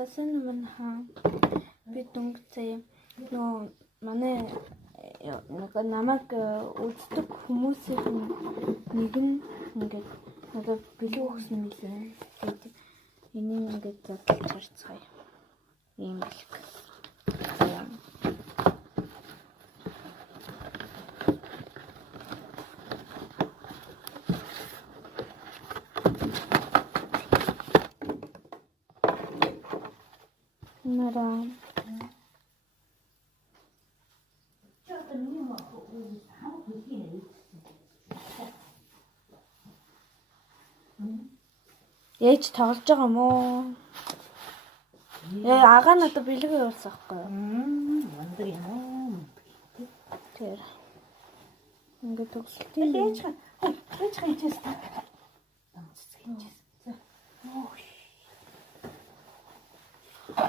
Засан мань хаа би дүнгцээ нөө манай нэг намайг үздэг хүмүүсийн нэг нь ингээд надад бэлэг өгсөн мэлээ. Тэгээд энийг ингээд задлж харцгаая. Ийм бэлэг. Нараа ээж тоглож байгаа юм уу? Агаа надад бэлэг явуулсан байхгүй юу? Мандаг юм уу? Тэр ингээд төгсөлтийн Ээж хайчээс та. Намцс хийжээс.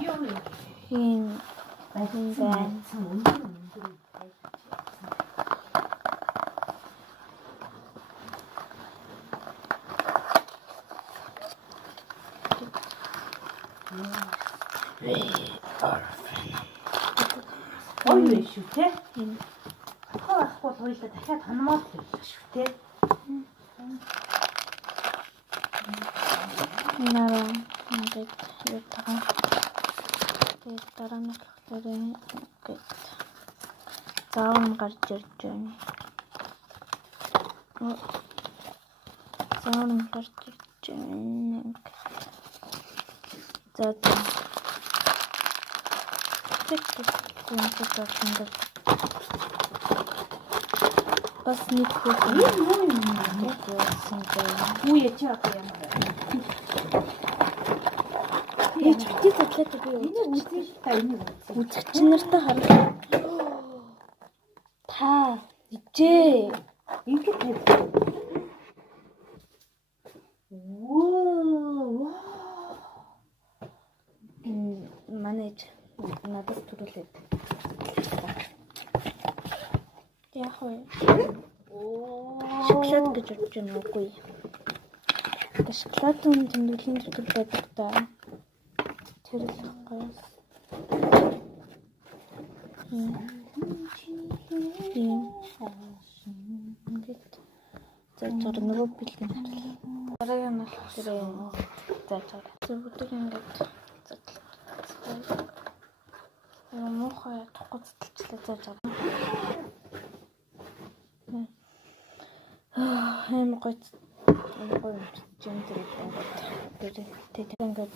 Юу юм? ийм байна. Ой шүү те. Хахахгүй хоёлаа дахиад ханамаад хэллээ шүү те. нараа ингээд явтаа. Тэгээд дараа нь болохоор ингээд заавар гарч ирж байна. Заавар гарч ирж байна. За бас нэг хөө Юу яж байгаа юм бэ? ээж бити задлаад би Үзэж та энэ үзэгч нартай хараа. Та ижээ ингэ тавь. манайж надад төрүүлээд. Яг уу. Шоколад гэж бодож байна уугүй. Шоколад нь тэмдэглэлийн дотор байдаг та. Тэр л байхгүй. Ингээд за нөгөө бэлэн харлаа. Дараагийн нь болохоор за бүгд ингээд муухай тухгүй цэцэлчлээ зааж байгаа. Аим гоё юм чинь тэр ингээд